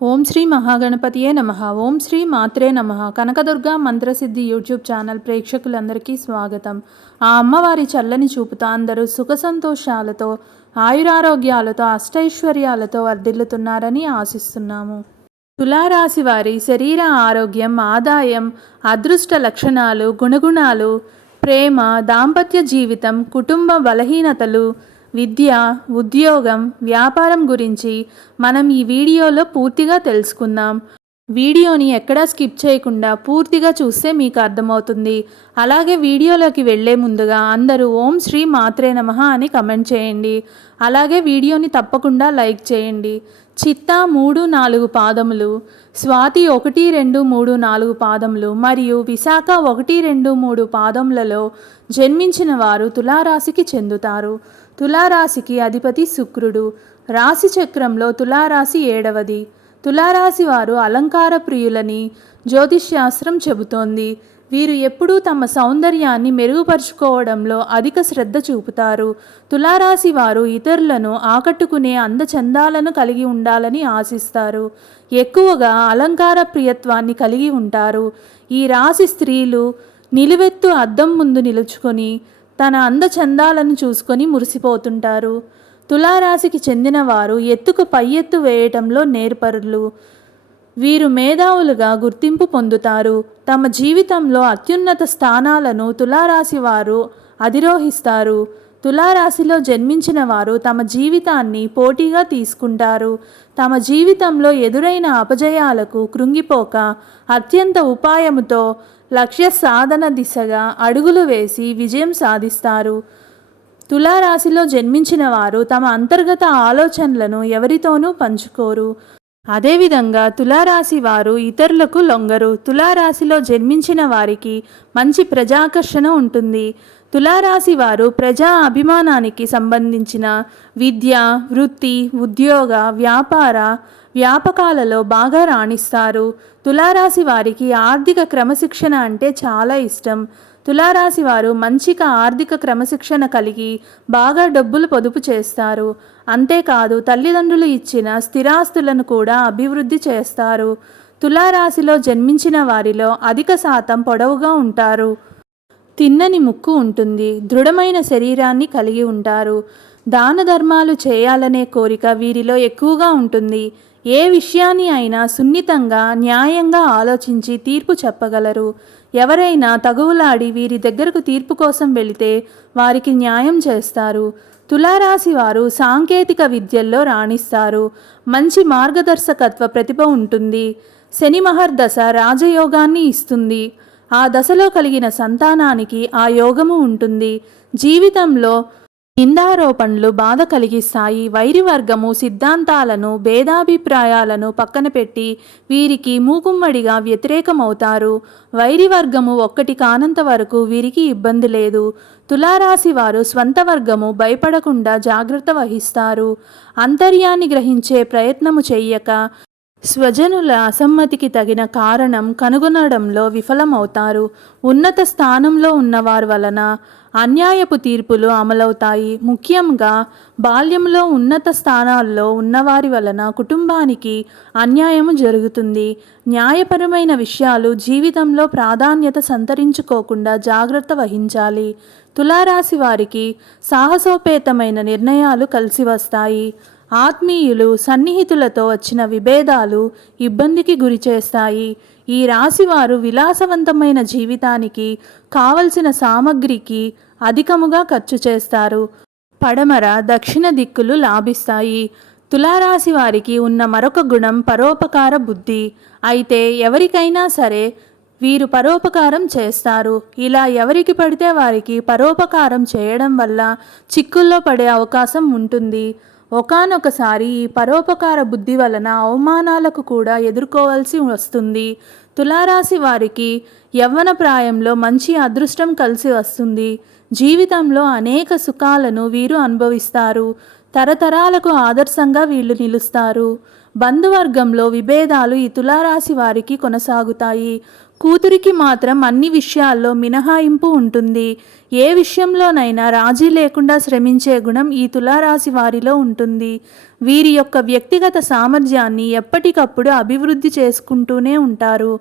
ఓం శ్రీ మహాగణపతియే నమ. ఓం శ్రీ మాత్రే నమ. Kanakadurga మంత్రసిద్ధి YouTube channel ప్రేక్షకులందరికీ స్వాగతం. ఆ అమ్మవారి చల్లని చూపుతో అందరూ సుఖ సంతోషాలతో ఆయురారోగ్యాలతో అష్టైశ్వర్యాలతో వర్ధిల్లుతున్నారని ఆశిస్తున్నాము. తులారాశి వారి శరీర ఆరోగ్యం ఆదాయం అదృష్ట లక్షణాలు గుణగుణాలు ప్రేమ దాంపత్య జీవితం కుటుంబ బలహీనతలు విద్య ఉద్యోగం వ్యాపారం గురించి మనం ఈ వీడియోలో పూర్తిగా తెలుసుకుందాం. వీడియోని ఎక్కడా స్కిప్ చేయకుండా పూర్తిగా చూస్తే మీకు అర్థమవుతుంది. అలాగే వీడియోలోకి వెళ్ళే ముందుగా అందరూ ఓం శ్రీ మాత్రే నమ అని కమెంట్ చేయండి. అలాగే వీడియోని తప్పకుండా లైక్ చేయండి. చిత్త మూడు నాలుగు పాదములు స్వాతి ఒకటి రెండు మూడు నాలుగు పాదములు మరియు విశాఖ ఒకటి రెండు మూడు పాదములలో జన్మించిన వారు తులారాశికి చెందుతారు. తులారాశికి అధిపతి శుక్రుడు. రాశి చక్రంలో తులారాశి ఏడవది. తులారాశి వారు అలంకార ప్రియులని జ్యోతిష్శాస్త్రం చెబుతోంది. వీరు ఎప్పుడూ తమ సౌందర్యాన్ని మెరుగుపరుచుకోవడంలో అధిక శ్రద్ధ చూపుతారు. తులారాశి వారు ఇతరులను ఆకట్టుకునే అందచందాలను కలిగి ఉండాలని ఆశిస్తారు. ఎక్కువగా అలంకార ప్రియత్వాన్ని కలిగి ఉంటారు. ఈ రాశి స్త్రీలు నిలువెత్తు అద్దం ముందు నిలుచుకొని తన అందచందాలను చూసుకొని మురిసిపోతుంటారు. తులారాశికి చెందినవారు ఎత్తుకు పై ఎత్తు వేయటంలో నేర్పరులు. వీరు మేధావులుగా గుర్తింపు పొందుతారు. తమ జీవితంలో అత్యున్నత స్థానాలను తులారాశి వారు అధిరోహిస్తారు. తులారాశిలో జన్మించిన వారు తమ జీవితాన్ని పోటీగా తీసుకుంటారు. తమ జీవితంలో ఎదురైన అపజయాలకు కృంగిపోక అత్యంత ఉపాయముతో లక్ష్య సాధన దిశగా అడుగులు వేసి విజయం సాధిస్తారు. తులారాశిలో జన్మించిన వారు తమ అంతర్గత ఆలోచనలను ఎవరితోనూ పంచుకోరు. అదేవిధంగా తులారాశి వారు ఇతరులకు లొంగరు. తులారాశిలో జన్మించిన వారికి మంచి ప్రజాకర్షణ ఉంటుంది. తులారాశి వారు ప్రజా అభిమానానికి సంబంధించిన విద్య వృత్తి ఉద్యోగ వ్యాపార వ్యాపకాలలో బాగా రాణిస్తారు. తులారాశి వారికి ఆర్థిక క్రమశిక్షణ అంటే చాలా ఇష్టం. తులారాశి వారు మంచిగా ఆర్థిక క్రమశిక్షణ కలిగి బాగా డబ్బులు పొదుపు చేస్తారు. అంతేకాదు తల్లిదండ్రులు ఇచ్చిన స్థిరాస్తులను కూడా అభివృద్ధి చేస్తారు. తులారాశిలో జన్మించిన వారిలో అధిక శాతం పొడవుగా ఉంటారు. తిన్నని ముక్కు ఉంటుంది. దృఢమైన శరీరాన్ని కలిగి ఉంటారు. దాన ధర్మాలు చేయాలనే కోరిక వీరిలో ఎక్కువగా ఉంటుంది. ఏ విషయాన్ని అయినా సున్నితంగా న్యాయంగా ఆలోచించి తీర్పు చెప్పగలరు. ఎవరైనా తగువులాడి వీరి దగ్గరకు తీర్పు కోసం వెళితే వారికి న్యాయం చేస్తారు. తులారాశి వారు సాంకేతిక విద్యల్లో రాణిస్తారు. మంచి మార్గదర్శకత్వ ప్రతిభ ఉంటుంది. శని మహర్దశ రాజయోగాన్ని ఇస్తుంది. ఆ దశలో కలిగిన సంతానానికి ఆ యోగము ఉంటుంది. జీవితంలో నిందారోపణలు బాధ కలిగిస్తాయి. వైరివర్గము సిద్ధాంతాలను భేదాభిప్రాయాలను పక్కన పెట్టి వీరికి మూకుమ్మడిగా వ్యతిరేకమవుతారు. వైరివర్గము ఒక్కటి కానంత వరకు వీరికి ఇబ్బంది లేదు. తులారాశి వారు స్వంత వర్గము భయపడకుండా జాగ్రత్త వహిస్తారు. అంతర్యాన్ని గ్రహించే ప్రయత్నము చెయ్యక స్వజనుల అసమ్మతికి తగిన కారణం కనుగొనడంలో విఫలమవుతారు. ఉన్నత స్థానంలో ఉన్నవారి వలన అన్యాయపు తీర్పులు అమలవుతాయి. ముఖ్యంగా బాల్యంలో ఉన్నత స్థానాల్లో ఉన్నవారి వలన కుటుంబానికి అన్యాయము జరుగుతుంది. న్యాయపరమైన విషయాలు జీవితంలో ప్రాధాన్యత సంతరించుకోకుండా జాగ్రత్త వహించాలి. తులారాశి వారికి సాహసోపేతమైన నిర్ణయాలు కలిసి వస్తాయి. ఆత్మీయులు సన్నిహితులతో వచ్చిన విభేదాలు ఇబ్బందికి గురి చేస్తాయి. ఈ రాశివారు విలాసవంతమైన జీవితానికి కావలసిన సామగ్రికి అధికముగా ఖర్చు చేస్తారు. పడమర దక్షిణ దిక్కులు లాభిస్తాయి. తులారాశి వారికి ఉన్న మరొక గుణం పరోపకార బుద్ధి. అయితే ఎవరికైనా సరే వీరు పరోపకారం చేస్తారు. ఇలా ఎవరికి పడితే వారికి పరోపకారం చేయడం వల్ల చిక్కుల్లో పడే అవకాశం ఉంటుంది. ఒకనొకసారి ఈ పరోపకార బుద్ధి వలన అవమానాలకు కూడా ఎదుర్కోవాల్సి వస్తుంది. తులారాశి వారికి యవ్వన ప్రాయంలో మంచి అదృష్టం కలిసి వస్తుంది. జీవితంలో అనేక సుఖాలను వీరు అనుభవిస్తారు. తరతరాలకు ఆదర్శంగా వీళ్ళు నిలుస్తారు. బంధువర్గంలో విభేదాలు ఈ తులారాశి వారికి కొనసాగుతాయి. కూతురికి మాత్రం అన్ని విషయాల్లో మినహాయింపు ఉంటుంది. ఏ విషయంలోనైనా రాజీ లేకుండా శ్రమించే గుణం ఈ తులారాశి వారిలో ఉంటుంది. వీరి యొక్క వ్యక్తిగత సామర్థ్యాన్ని ఎప్పటికప్పుడు అభివృద్ధి చేసుకుంటూనే ఉంటారు.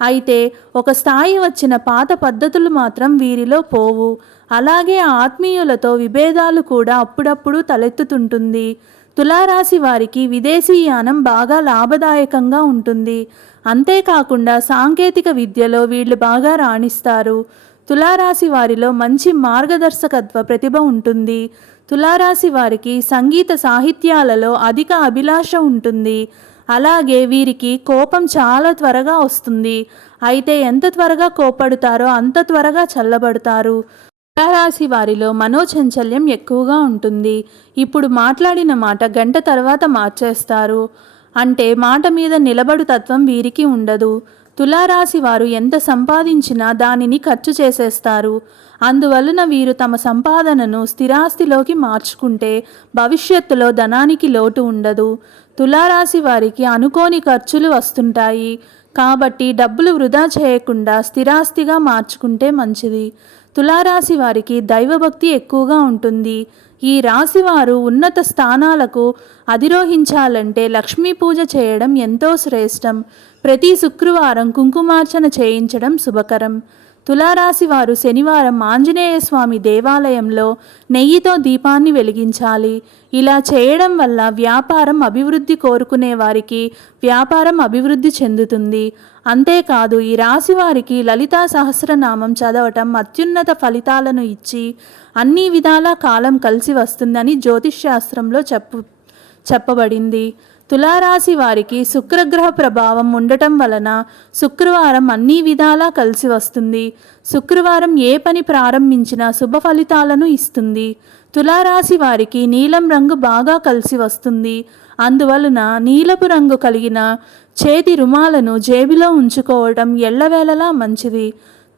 అయితే ఒక స్థాయి వచ్చిన పాత పద్ధతులు మాత్రం వీరిలో పోవు. అలాగే ఆత్మీయులతో విభేదాలు కూడా అప్పుడప్పుడు తలెత్తుతుంటుంది. తులారాశి వారికి విదేశీయానం బాగా లాభదాయకంగా ఉంటుంది. అంతేకాకుండా సాంకేతిక విద్యలో వీళ్ళు బాగా రాణిస్తారు. తులారాశి వారిలో మంచి మార్గదర్శకత్వ ప్రతిభ ఉంటుంది. తులారాశి వారికి సంగీత సాహిత్యాలలో అధిక అభిలాష ఉంటుంది. అలాగే వీరికి కోపం చాలా త్వరగా వస్తుంది. అయితే ఎంత త్వరగా కోపడతారో అంత త్వరగా చల్లబడతారు. తులారాశి వారిలో మనోచంచల్యం ఎక్కువగా ఉంటుంది. ఇప్పుడు మాట్లాడిన మాట గంట తర్వాత మార్చేస్తారు. అంటే మాట మీద నిలబడు తత్వం వీరికి ఉండదు. తులారాశి వారు ఎంత సంపాదించినా దానిని ఖర్చు చేసేస్తారు. అందువలన వీరు తమ సంపాదనను స్థిరాస్తిలోకి మార్చుకుంటే భవిష్యత్తులో ధనానికి లోటు ఉండదు. తులారాశి వారికి అనుకోని ఖర్చులు వస్తుంటాయి. కాబట్టి డబ్బులు వృధా చేయకుండా స్థిరాస్తిగా మార్చుకుంటే మంచిది. తులారాశి వారికి దైవభక్తి ఎక్కువగా ఉంటుంది. ఈ రాశివారు ఉన్నత స్థానాలకు అధిరోహించాలంటే లక్ష్మీ పూజ చేయడం ఎంతో శ్రేష్టం. ప్రతి శుక్రవారం కుంకుమార్చన చేయించడం శుభకరం. తులారాశి వారు శనివారం ఆంజనేయ స్వామి దేవాలయంలో నెయ్యితో దీపాన్ని వెలిగించాలి. ఇలా చేయడం వల్ల వ్యాపారం అభివృద్ధి కోరుకునే వారికి వ్యాపారం అభివృద్ధి చెందుతుంది. అంతేకాదు ఈ రాశి వారికి లలితా సహస్రనామం చదవటం అత్యున్నత ఫలితాలను ఇచ్చి అన్ని విధాలా కాలం కలిసి వస్తుందని జ్యోతిష్ శాస్త్రంలో చెప్పు చెప్పబడింది. తులారాశి వారికి శుక్రగ్రహ ప్రభావం ఉండటం వలన శుక్రవారం అన్ని విధాలా కలిసి వస్తుంది. శుక్రవారం ఏ పని ప్రారంభించినా శుభ ఫలితాలను ఇస్తుంది. తులారాశి వారికి నీలం రంగు బాగా కలిసి వస్తుంది. అందువలన నీలపు రంగు కలిగిన చేతి రుమాలను జేబిలో ఉంచుకోవటం ఎల్లవేళలా మంచిది.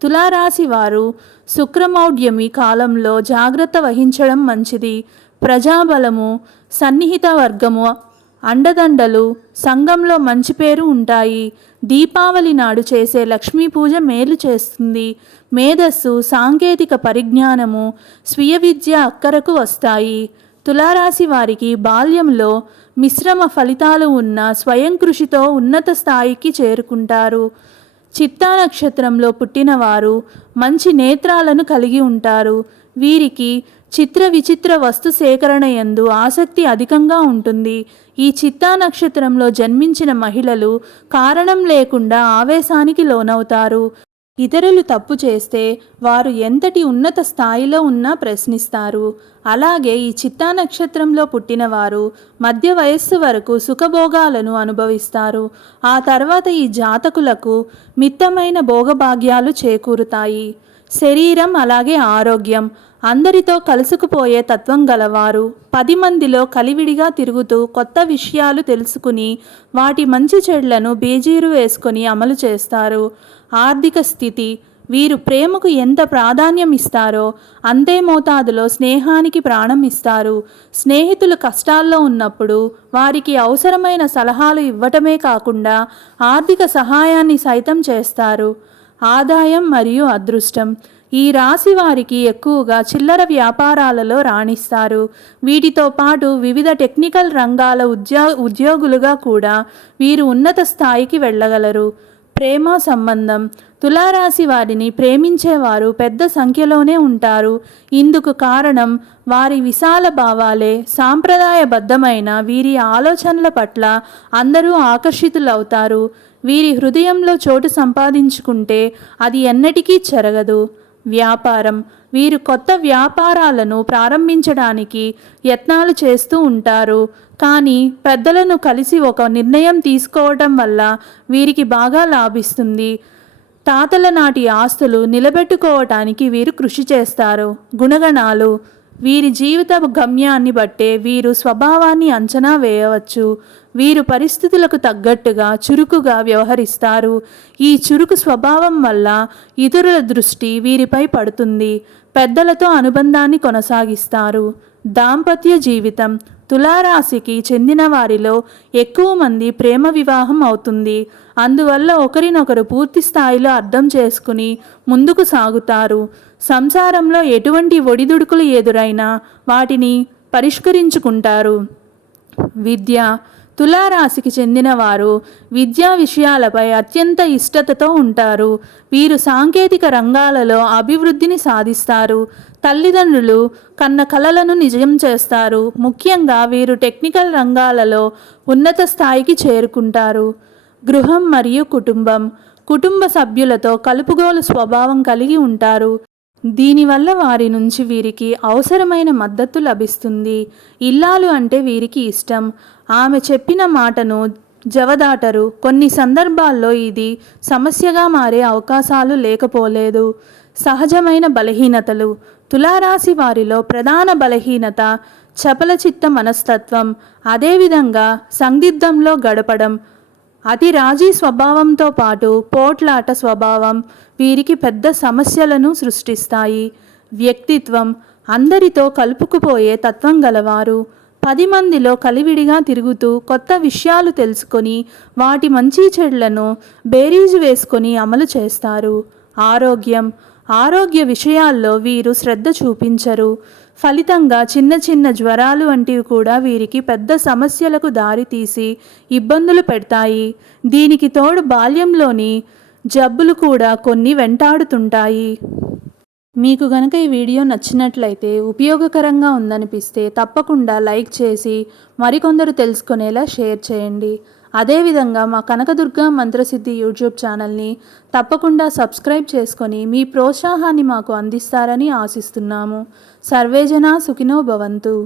తులారాశి వారు శుక్రమౌఢ్యమి కాలంలో జాగ్రత్త వహించడం మంచిది. ప్రజాబలము సన్నిహిత వర్గము అండదండలు సంఘంలో మంచి పేరు ఉంటాయి. దీపావళి నాడు చేసే లక్ష్మీ పూజ మేలు చేస్తుంది. మేధస్సు సాంకేతిక పరిజ్ఞానము స్వీయ విద్య అక్కరకు వస్తాయి. తులారాశి వారికి బాల్యంలో మిశ్రమ ఫలితాలు ఉన్న స్వయం కృషితో ఉన్నత స్థాయికి చేరుకుంటారు. చిత్తా నక్షత్రంలో పుట్టినవారు మంచి నేత్రాలను కలిగి ఉంటారు. వీరికి చిత్ర విచిత్ర వస్తు సేకరణ యందు ఆసక్తి అధికంగా ఉంటుంది. ఈ చిత్తా నక్షత్రంలో జన్మించిన మహిళలు కారణం లేకుండా ఆవేశానికి లోనవుతారు. ఇతరులు తప్పు చేస్తే వారు ఎంతటి ఉన్నత స్థాయిలో ఉన్నా ప్రశ్నిస్తారు. అలాగే ఈ చిత్తా నక్షత్రంలో పుట్టినవారు మధ్య వయస్సు వరకు సుఖభోగాలను అనుభవిస్తారు. ఆ తర్వాత ఈ జాతకులకు మిత్తమైన భోగభాగ్యాలు చేకూరుతాయి. శరీరం అలాగే ఆరోగ్యం అందరితో కలుసుకుపోయే తత్వం గలవారు పది మందిలో కలివిడిగా తిరుగుతూ కొత్త విషయాలు తెలుసుకుని వాటి మంచి చెడ్లను బీజీరు వేసుకొని అమలు చేస్తారు. ఆర్థిక స్థితి వీరు ప్రేమకు ఎంత ప్రాధాన్యం ఇస్తారో అంతే మోతాదులో స్నేహానికి ప్రాణం ఇస్తారు. స్నేహితులు కష్టాల్లో ఉన్నప్పుడు వారికి అవసరమైన సలహాలు ఇవ్వటమే కాకుండా ఆర్థిక సహాయాన్ని సైతం చేస్తారు. ఆదాయం మరియు అదృష్టం. ఈ రాశి వారికి ఎక్కువగా చిల్లర వ్యాపారాలలో రాణిస్తారు. వీటితో పాటు వివిధ టెక్నికల్ రంగాల ఉద్యో ఉద్యోగులుగా కూడా వీరు ఉన్నత స్థాయికి వెళ్ళగలరు. ప్రేమ సంబంధం. తులారాశి వారిని ప్రేమించేవారు పెద్ద సంఖ్యలోనే ఉంటారు. ఇందుకు కారణం వారి విశాల భావాలే. సాంప్రదాయబద్ధమైన వీరి ఆలోచనల పట్ల అందరూ ఆకర్షితులవుతారు. వీరి హృదయంలో చోటు సంపాదించుకుంటే అది ఎన్నటికీ చెరగదు. వ్యాపారం. వీరు కొత్త వ్యాపారాలను ప్రారంభించడానికి యత్నాలు చేస్తూ ఉంటారు. కానీ పెద్దలను కలిసి ఒక నిర్ణయం తీసుకోవటం వల్ల వీరికి బాగా లాభిస్తుంది. తాతల నాటి ఆస్తులు నిలబెట్టుకోవటానికి వీరు కృషి చేస్తారు. గుణగణాలు వీరి జీవిత గమ్యాన్ని బట్టే వీరు స్వభావాన్ని అంచనా వేయవచ్చు. వీరు పరిస్థితులకు తగ్గట్టుగా చురుకుగా వ్యవహరిస్తారు. ఈ చురుకు స్వభావం వల్ల ఇతరుల దృష్టి వీరిపై పడుతుంది. పెద్దలతో అనుబంధాన్ని కొనసాగిస్తారు. దాంపత్య జీవితం తులారాశికి చెందిన వారిలో ఎక్కువ మంది ప్రేమ వివాహం అవుతుంది. అందువల్ల ఒకరినొకరు పూర్తి స్థాయిలో అర్థం చేసుకుని ముందుకు సాగుతారు. సంసారంలో ఎటువంటి ఒడిదుడుకులు ఎదురైనా వాటిని పరిష్కరించుకుంటారు. విద్య. తులారాశికి చెందినవారు విద్యా విషయాలపై అత్యంత ఇష్టతతో ఉంటారు. వీరు సాంకేతిక రంగాలలో అభివృద్ధిని సాధిస్తారు. తల్లిదండ్రులు కన్న కలలను నిజం చేస్తారు. ముఖ్యంగా వీరు టెక్నికల్ రంగాలలో ఉన్నత స్థాయికి చేరుకుంటారు. గృహం మరియు కుటుంబం. కుటుంబ సభ్యులతో కలుపుగోలు స్వభావం కలిగి ఉంటారు. దీనివల్ల వారి నుంచి వీరికి అవసరమైన మద్దతు లభిస్తుంది. ఇల్లాలు అంటే వీరికి ఇష్టం. ఆమె చెప్పిన మాటను జవదాటరు. కొన్ని సందర్భాల్లో ఇది సమస్యగా మారే అవకాశాలు లేకపోలేదు. సహజమైన బలహీనతలు. తులారాశి వారిలో ప్రధాన బలహీనత చపలచిత్త మనస్తత్వం. అదేవిధంగా సందిగ్ధంలో గడపడం. అతి రాజీ స్వభావంతో పాటు పోట్లాట స్వభావం వీరికి పెద్ద సమస్యలను సృష్టిస్తాయి. వ్యక్తిత్వం అందరితో కలుపుకుపోయే తత్వం గలవారు. పది మందిలో కలివిడిగా తిరుగుతూ కొత్త విషయాలు తెలుసుకొని వాటి మంచి చెడులను బేరీజు వేసుకొని అమలు చేస్తారు. ఆరోగ్యం ఆరోగ్య విషయాల్లో వీరు శ్రద్ధ చూపించరు. ఫలితంగా చిన్న చిన్న జ్వరాలు వంటివి కూడా వీరికి పెద్ద సమస్యలకు దారితీసి ఇబ్బందులు పెడతాయి. దీనికి తోడు బాల్యంలోని జబ్బులు కూడా కొన్ని వెంటాడుతుంటాయి. మీకు గనక ఈ వీడియో నచ్చినట్లయితే ఉపయోగకరంగా ఉందనిపిస్తే తప్పకుండా లైక్ చేసి మరికొందరు తెలుసుకునేలా షేర్ చేయండి. అదేవిధంగా మా కనకదుర్గ మంత్రసిద్ధి యూట్యూబ్ ఛానల్ని తప్పకుండా సబ్స్క్రైబ్ చేసుకొని మీ ప్రోత్సాహాన్ని మాకు అందిస్తారని ఆశిస్తున్నాము. సర్వేజన సుఖినో భవంతు.